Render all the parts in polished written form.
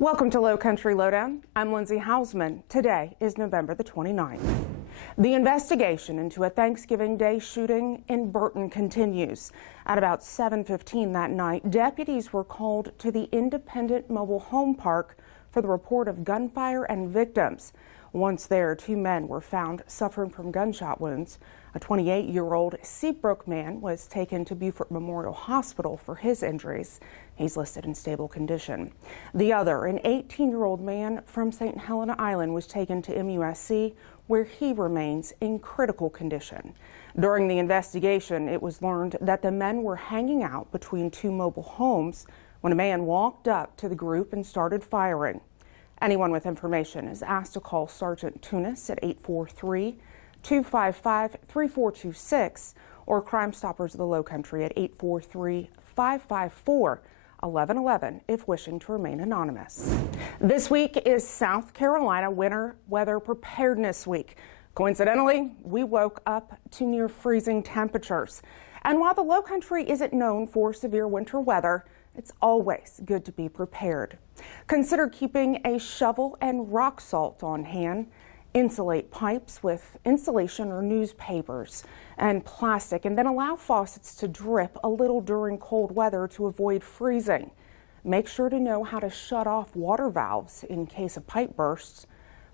Welcome to Lowcountry Lowdown. I'm Lindsay Hausman. Today is November the 29th. The investigation into a Thanksgiving Day shooting in Burton continues. At about 7:15 that night, deputies were called to the Independent Mobile Home Park for the report of gunfire and victims. Once there, two men were found suffering from gunshot wounds. A 28-year-old Seabrook man was taken to Beaufort Memorial Hospital for his injuries. He's listed in stable condition. The other, an 18-year-old man from St. Helena Island, was taken to MUSC, where he remains in critical condition. During the investigation, it was learned that the men were hanging out between two mobile homes when a man walked up to the group and started firing. Anyone with information is asked to call Sergeant Tunis at 843-255-3426 or Crime Stoppers of the Lowcountry at 843-554-1111 if wishing to remain anonymous. This week is South Carolina Winter Weather Preparedness Week. Coincidentally, we woke up to near freezing temperatures. And while the Lowcountry isn't known for severe winter weather, it's always good to be prepared. Consider keeping a shovel and rock salt on hand. Insulate pipes with insulation or newspapers and plastic, and then allow faucets to drip a little during cold weather to avoid freezing. Make sure to know how to shut off water valves in case of pipe bursts.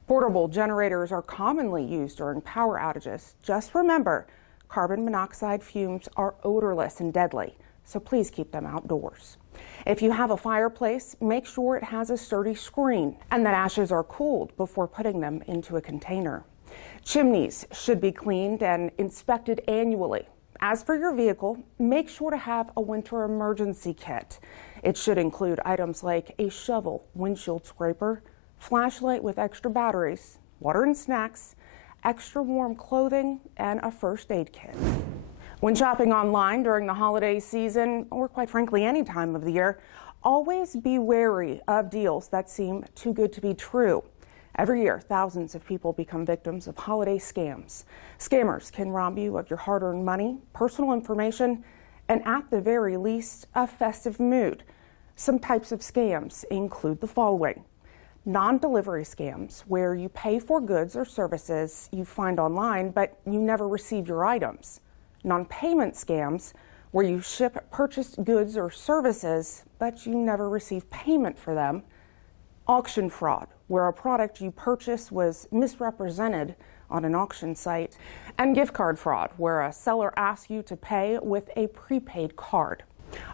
Portable generators are commonly used during power outages. Just remember, carbon monoxide fumes are odorless and deadly, so please keep them outdoors. If you have a fireplace, make sure it has a sturdy screen and that ashes are cooled before putting them into a container. Chimneys should be cleaned and inspected annually. As for your vehicle, make sure to have a winter emergency kit. It should include items like a shovel, windshield scraper, flashlight with extra batteries, water and snacks, extra warm clothing, and a first aid kit. When shopping online during the holiday season, or quite frankly any time of the year, always be wary of deals that seem too good to be true. Every year, thousands of people become victims of holiday scams. Scammers can rob you of your hard-earned money, personal information, and at the very least, a festive mood. Some types of scams include the following: non-delivery scams, where you pay for goods or services you find online, but you never receive your items. Non-payment scams, where you ship purchased goods or services, but you never receive payment for them. Auction fraud, where a product you purchased was misrepresented on an auction site. And gift card fraud, where a seller asks you to pay with a prepaid card.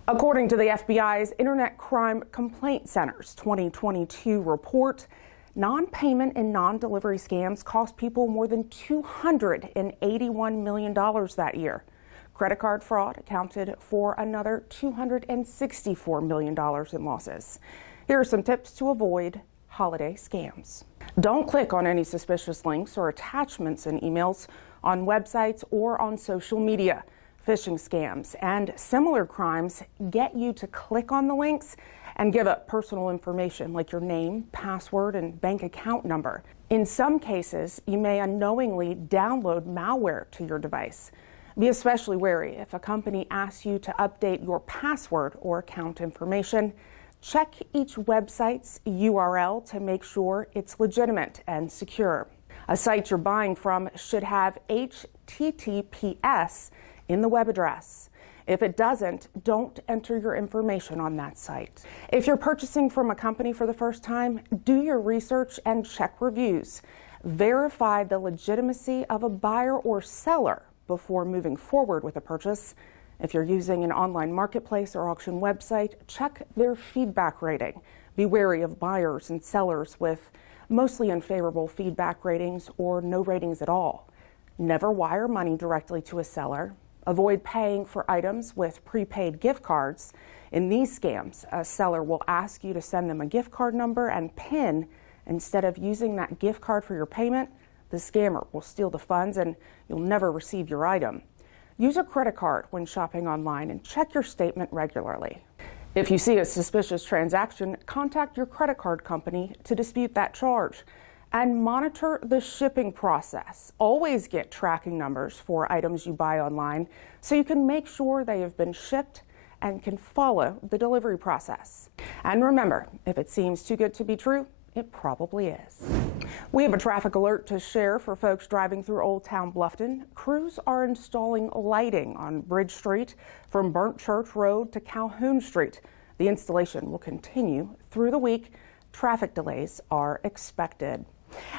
According to the FBI's Internet Crime Complaint Center's 2022 report, non-payment and non-delivery scams cost people more than $281 million that year. Credit card fraud accounted for another $264 million in losses. Here are some tips to avoid holiday scams. Don't click on any suspicious links or attachments in emails, on websites, or on social media. Phishing scams and similar crimes get you to click on the links and give up personal information like your name, password, and bank account number. In some cases, you may unknowingly download malware to your device. Be especially wary if a company asks you to update your password or account information. Check each website's URL to make sure it's legitimate and secure. A site you're buying from should have HTTPS in the web address. If it doesn't, don't enter your information on that site. If you're purchasing from a company for the first time, do your research and check reviews. Verify the legitimacy of a buyer or seller before moving forward with a purchase. If you're using an online marketplace or auction website, check their feedback rating. Be wary of buyers and sellers with mostly unfavorable feedback ratings or no ratings at all. Never wire money directly to a seller. Avoid paying for items with prepaid gift cards. In these scams, a seller will ask you to send them a gift card number and PIN. Instead of using that gift card for your payment, the scammer will steal the funds and you'll never receive your item. Use a credit card when shopping online and check your statement regularly. If you see a suspicious transaction, contact your credit card company to dispute that charge. And monitor the shipping process. Always get tracking numbers for items you buy online so you can make sure they have been shipped and can follow the delivery process. And remember, if it seems too good to be true, it probably is. We have a traffic alert to share for folks driving through Old Town Bluffton. Crews are installing lighting on Bridge Street from Burnt Church Road to Calhoun Street. The installation will continue through the week. Traffic delays are expected.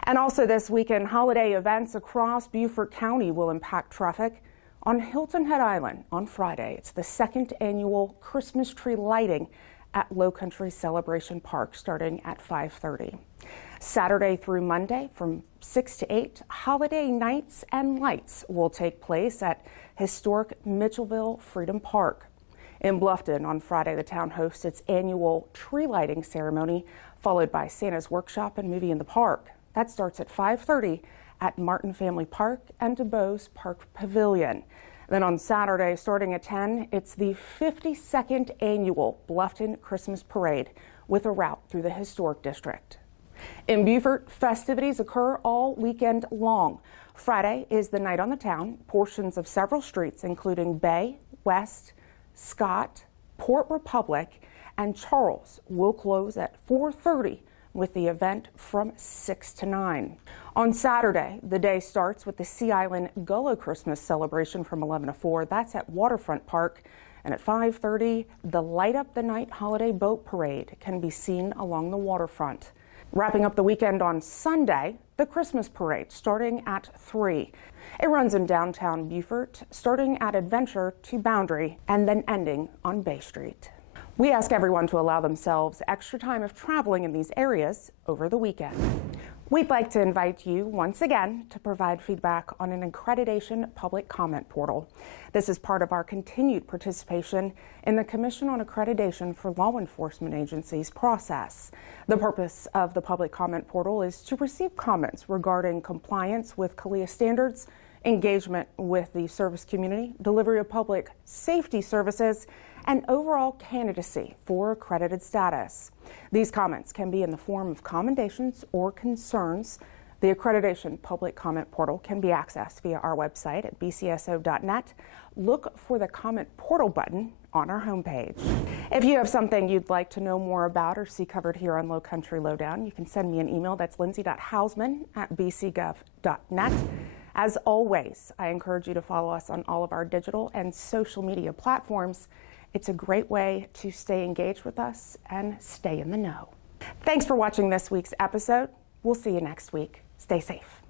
And also this weekend, holiday events across Beaufort County will impact traffic. On Hilton Head Island on Friday, it's the second annual Christmas tree lighting at Lowcountry Celebration Park starting at 5:30. Saturday through Monday from 6 to 8, holiday nights and lights will take place at historic Mitchellville Freedom Park. In Bluffton on Friday, the town hosts its annual tree lighting ceremony, followed by Santa's Workshop and Movie in the Park. That starts at 5:30 at Martin Family Park and DuBose Park Pavilion. Then on Saturday, starting at 10, it's the 52nd annual Bluffton Christmas Parade with a route through the historic district. In Beaufort, festivities occur all weekend long. Friday is the night on the town. Portions of several streets, including Bay, West, Scott, Port Republic, and Charles, will close at 4:30 with the event from 6 to 9. On Saturday, the day starts with the Sea Island Gullah Christmas celebration from 11 to 4. That's at Waterfront Park. And at 5:30, the Light Up the Night Holiday Boat Parade can be seen along the waterfront. Wrapping up the weekend on Sunday, the Christmas Parade starting at 3. It runs in downtown Beaufort, starting at Adventure to Boundary and then ending on Bay Street. We ask everyone to allow themselves extra time if traveling in these areas over the weekend. We'd like to invite you once again to provide feedback on an accreditation public comment portal. This is part of our continued participation in the Commission on Accreditation for Law Enforcement Agencies process. The purpose of the public comment portal is to receive comments regarding compliance with CALEA standards, engagement with the service community, delivery of public safety services, and overall candidacy for accredited status. These comments can be in the form of commendations or concerns. The Accreditation Public Comment Portal can be accessed via our website at bcso.net. Look for the Comment Portal button on our homepage. If you have something you'd like to know more about or see covered here on Lowcountry Lowdown, you can send me an email. That's lindsay.hausman@bcgov.net. As always, I encourage you to follow us on all of our digital and social media platforms. It's a great way to stay engaged with us and stay in the know. Thanks for watching this week's episode. We'll see you next week. Stay safe.